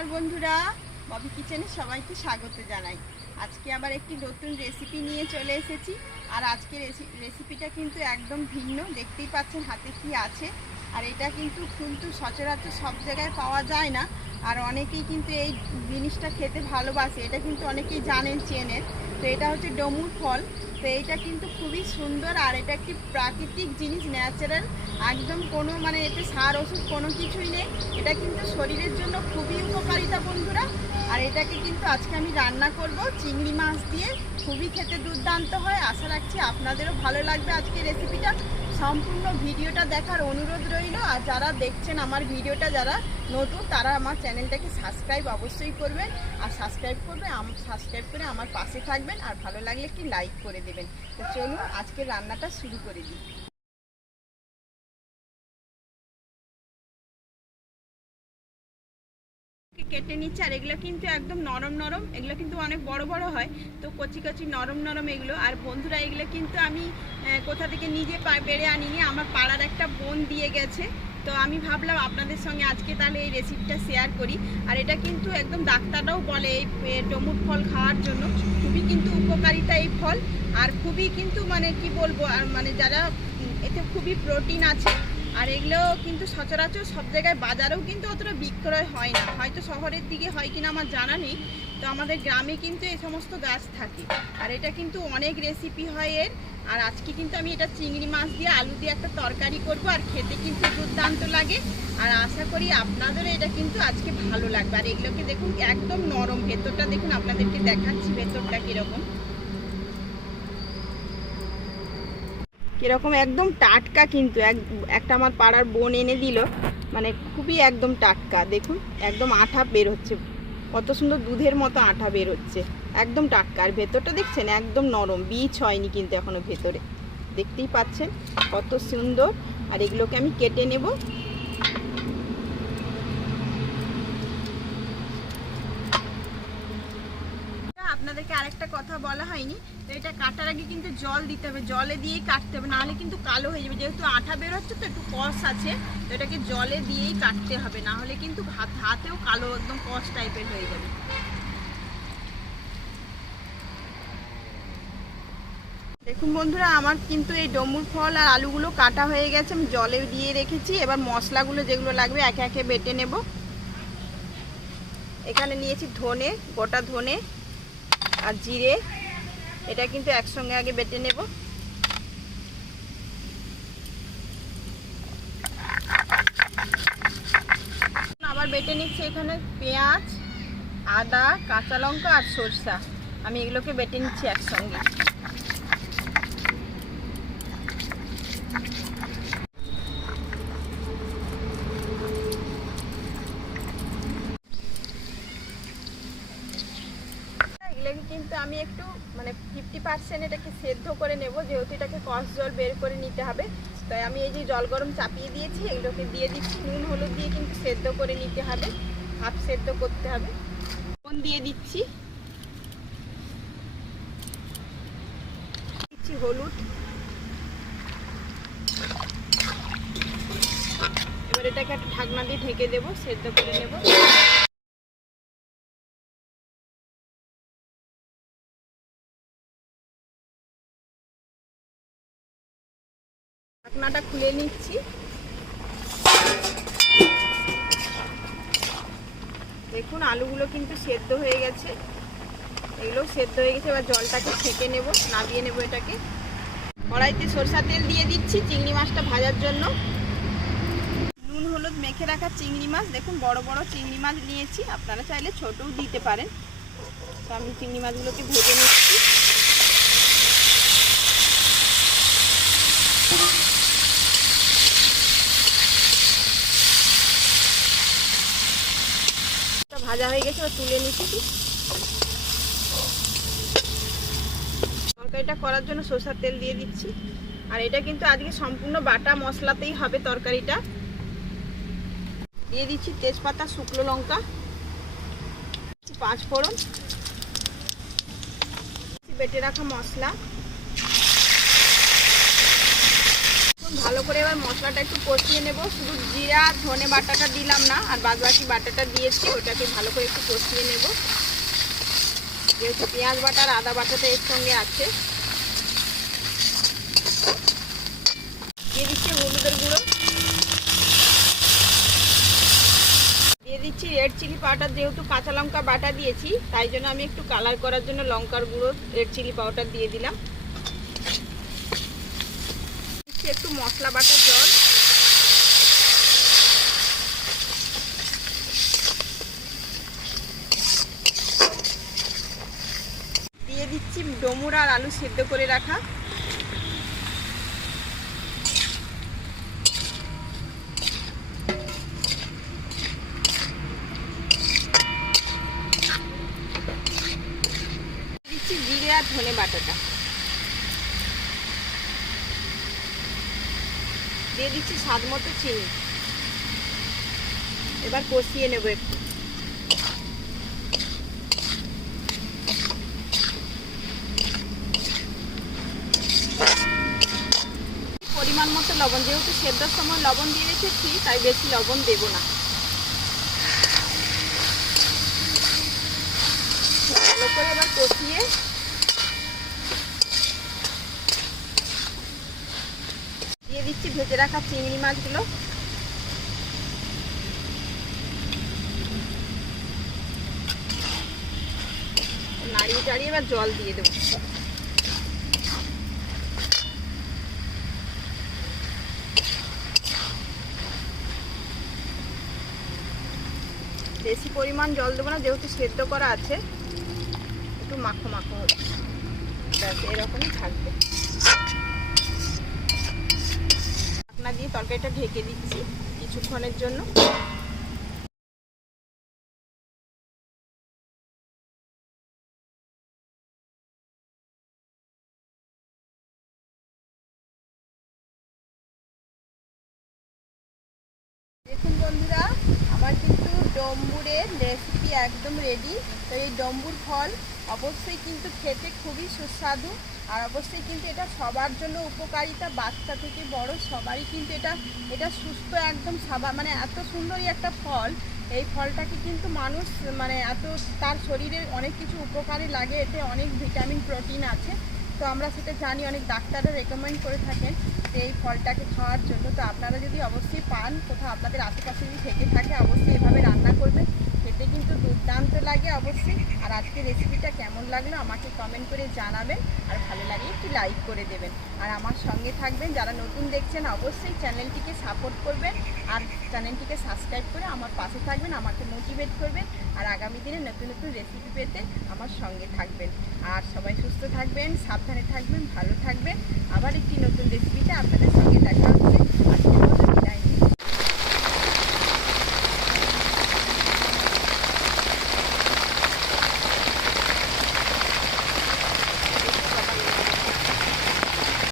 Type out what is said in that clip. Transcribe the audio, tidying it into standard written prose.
নমস্কার বন্ধুরা, ববি কিচেনে সবাইকে স্বাগত জানাই। আজকে আবার একটি নতুন রেসিপি নিয়ে চলে এসেছি। আর আজকের রেসিপিটা কিন্তু একদম ভিন্ন। দেখতেই পাচ্ছেন হাতে কি আছে। আর এটা কিন্তু সচরাচর সব জায়গায় পাওয়া যায় না। আর অনেকেই কিন্তু এই জিনিসটা খেতে ভালোবাসে। এটা কিন্তু অনেকেই জানেন, চেনেন। তো এটা হচ্ছে ডমুর ফল। তো এইটা কিন্তু খুবই সুন্দর, আর এটা একটি প্রাকৃতিক জিনিস, ন্যাচারাল, একদম কোনো এতে সার ওষুধ কোনো কিছুই নেই। এটা কিন্তু শরীরের জন্য খুবই উপকারিতা বন্ধুরা। আর এটাকে কিন্তু আজকে আমি রান্না করব চিংড়ি মাছ দিয়ে। খুবই খেতে দুর্দান্ত হয়। আশা রাখছি আপনাদেরও ভালো লাগবে আজকের রেসিপিটা। সম্পূর্ণ ভিডিওটা দেখার অনুরোধ রইল। আর যারা দেখছেন আমার ভিডিওটা, যারা নতুন, তারা আমার চ্যানেলটাকে সাবস্ক্রাইব অবশ্যই করবেন। আর সাবস্ক্রাইব করে আমার পাশে থাকবেন। আর ভালো লাগলে একটি লাইক করে দেবেন। তো চলুন আজকের রান্নাটা শুরু করে দিই। কেটে নিচ্ছে। আর এগুলো কিন্তু একদম নরম নরম, এগুলো কিন্তু অনেক বড় বড় হয়। তো কচি কচি নরম নরম এগুলো। আর বন্ধুরা, এগুলো কিন্তু আমি কোথা থেকে নিজে বেড়ে আনিনি, আমার পাড়ার একটা বোন দিয়ে গেছে। তো আমি ভাবলাম আপনাদের সঙ্গে আজকে তাহলে এই রেসিপিটা শেয়ার করি। আর এটা কিন্তু একদম ডাক্তাররাও বলে এই ডমুর ফল খাওয়ার জন্য খুবই কিন্তু উপকারিতা এই ফল। আর খুবই কিন্তু কি বলবো, আর যারা এতে খুবই প্রোটিন আছে। আর এগুলো কিন্তু সচরাচর সব জায়গায় বাজারেও কিন্তু অতটা বিক্রয় হয় না, হয়তো শহরের দিকে হয় কিনা আমার জানা নেই। তো আমাদের গ্রামে কিন্তু এই সমস্ত গাছ থাকে। আর এটা কিন্তু অনেক রেসিপি হয় এর। আর আজকে কিন্তু আমি এটা চিংড়ি মাছ দিয়ে আলু দিয়ে একটা তরকারি করব। আর খেতে কিন্তু দুর্দান্ত লাগে। আর আশা করি আপনাদেরও এটা কিন্তু আজকে ভালো লাগবে। আর এগুলোকে দেখুন একদম নরম, ভেতরটা দেখুন, আপনাদেরকে দেখাচ্ছি ভেতরটা কীরকম কীরকম একদম টাটকা। কিন্তু একটা আমার পাড়ার বোন এনে দিল, খুবই একদম টাটকা। দেখুন একদম আঠা বের হচ্ছে, কত সুন্দর দুধের মতো আঠা বের হচ্ছে, একদম টাটকা। আর ভেতরটা দেখছেন একদম নরম, বীজ হয়নি কিন্তু এখনো ভেতরে, দেখতেই পাচ্ছেন কত সুন্দর। আর এগুলোকে আমি কেটে নেব। আপনাদেরকে আরেকটা কথা বলা হয়নি, তো এটা কাটার আগে কিন্তু জল দিতে হবে, জলে দিয়েই কাটতে হবে, নাহলে কিন্তু কালো হয়ে যাবে। যেহেতু আঠা বের হচ্ছে তো একটু কষ আছে, তো এটাকে জলে দিয়েই কাটতে হবে, নাহলে কিন্তু হাতেও কালো একদম কষ টাইপের হয়ে যাবে। দেখুন বন্ধুরা, আমার কিন্তু এই ডমুর ফল আর আলুগুলো কাটা হয়ে গেছে, আমি জলে দিয়ে রেখেছি। এবার মশলাগুলো যেগুলো লাগবে একে একে বেটে নেব। এখানে নিয়েছি ধনে, গোটা ধনে আর জিরে, এটা কিন্তু একসঙ্গে আগে বেটে নেব। আবার বেটে নিচ্ছি এখানে পেঁয়াজ, আদা, কাঁচা লঙ্কা আর সরষা, আমি এগুলোকে বেটে নিচ্ছি একসঙ্গে। এগুলোকে কিন্তু আমি একটু 50% এটাকে সেদ্ধ করে নেব, যেহেতু এটাকে কষ জল বের করে নিতে হবে। তাই আমি এই যে জল গরম চাপিয়ে দিয়েছি, এগুলোকে দিয়ে দিচ্ছি। নুন হলুদ দিয়ে কিন্তু সেদ্ধ করে নিতে হবে, হাফ সেদ্ধ করতে হবে। নুন দিয়ে দিচ্ছি, হলুদ। এবার এটাকে একটা ঢাকনা দিয়ে ঢেকে দেবো, সেদ্ধ করে নেব। ঢাকনাটা খুলে নিচ্ছি। দেখুন আলুগুলো কিন্তু সেদ্ধ হয়ে গেছে, এগুলো সেদ্ধ হয়ে গেছে। এবার জলটাকে ছেঁকে নেব, নামিয়ে নেব এটাকে। কড়াইতে সরষা তেল দিয়ে দিচ্ছি চিংড়ি মাছটা ভাজার জন্য। নুন হলুদ মেখে রাখা চিংড়ি মাছ, দেখুন বড় বড় চিংড়ি মাছ নিয়েছি, আপনারা চাইলে ছোটও দিতে পারেন। তো আমি চিংড়ি মাছগুলোকে ভেজে নিচ্ছি। ভাজা হয়ে গেছে, তুলে নিচ্ছি। তরকারিটা করার জন্য সরষের তেল দিয়ে দিচ্ছি। আর এটা কিন্তু আজকে সম্পূর্ণ বাটা মশলাতেই হবে তরকারিটা। দিয়ে দিচ্ছি তেজপাতা, শুকনো লঙ্কা, 5 ফোড়ন, বেটে রাখা মশলা। ভালো করে এবার মশলাটা একটু কষিয়ে নেব। শুধু জিরা ধনে বাটাটা দিলাম না, আর বাদবাকি বাটাটা দিয়েছি, ওটাকে ভালো করে একটু কষিয়ে নেব। যেহেতু পেঁয়াজ বাটা আর আদা বাটাটা এর সঙ্গে আছে। দিয়ে দিচ্ছি হলুদের গুঁড়ো, দিয়ে দিচ্ছি রেড চিলি পাউডার। যেহেতু কাঁচা লঙ্কা বাটা দিয়েছি তাই জন্য আমি একটু কালার করার জন্য লঙ্কার গুঁড়ো রেড চিলি পাউডার দিয়ে দিলাম। একটু মশলা বাটার জল, দিয়ে দিচ্ছি ডমুর আর আলু সেদ্ধ করে রাখা। দিচ্ছি জিরে আর ধনে বাটাটা, দিয়ে দিচ্ছি স্বাদ মতো চিনি। এবার কষিয়ে নেব একটু। পরিমাণ মতো লবণ, যেহেতু সেদ্ধর সময় লবণ দিয়ে রেখেছি তাই বেশি লবণ দেব না। ভালো করে এবার কষিয়ে দিয়ে দিচ্ছি ভেজে রাখা চিংড়ি মাছগুলো। নাড়িয়ে চাড়িয়ে এবার জল দিয়ে দেবো। বেশি পরিমাণ জল দেবো না, যেহেতু সেদ্ধ করা আছে, একটু মাখো মাখো হবে, ব্যাস এরকমই থাকবে। ঢাকনা দিয়ে তরকারিটা ঢেকে দিচ্ছি কিছুক্ষণের জন্য। দেখুন বন্ধুরা, আমার কিন্তু ডম্বুরের রেসিপি একদম রেডি। তো এই ডম্বুর ফল অবশ্যই কিন্তু খেতে খুবই সুস্বাদু, আর অবশ্যই কিন্তু এটা সবার জন্য উপকারিতা, বাচ্চা থেকে বড় সবারই কিন্তু এটা সুস্থ একদম মানে এত সুন্দরই একটা ফল। এই ফলটাকে কিন্তু মানুষ মানে এত তার শরীরে অনেক কিছু উপকারে লাগে, এতে অনেক ভিটামিন প্রোটিন আছে। তো আমরা সেটা জানি, অনেক ডাক্তাররা রেকমেন্ড করে থাকেন এই ফলটাকে খাওয়ার জন্য। তো আপনারা যদি অবশ্যই পান, কোথাও আপনাদের আশেপাশে যদি থেকে থাকে, অবশ্যই এভাবে রান্না করবেন, খেতে কিন্তু দুর্দান্ত লাগে অবশ্যই। আর আজকের রেসিপিটা কেমন লাগলো আমাকে কমেন্ট করে জানাবেন, আর ভালো লাগলে একটু লাইক করে দেবেন, আর আমার সঙ্গে থাকবেন। যারা নতুন দেখছেন অবশ্যই চ্যানেলটিকে সাপোর্ট করবেন, আর চ্যানেলটিকে সাবস্ক্রাইব করে আমার পাশে থাকবেন, আমাকে মোটিভেট করবেন, আর আগামী দিনে নতুন নতুন রেসিপি পেতে আমার সঙ্গে থাকবেন। আর সবাই সুস্থ থাকবেন, সাবধানে থাকবেন, ভালো থাকবেন। আবার একটি নতুন রেসিপিতে আপনাদের সঙ্গে দেখা হচ্ছে।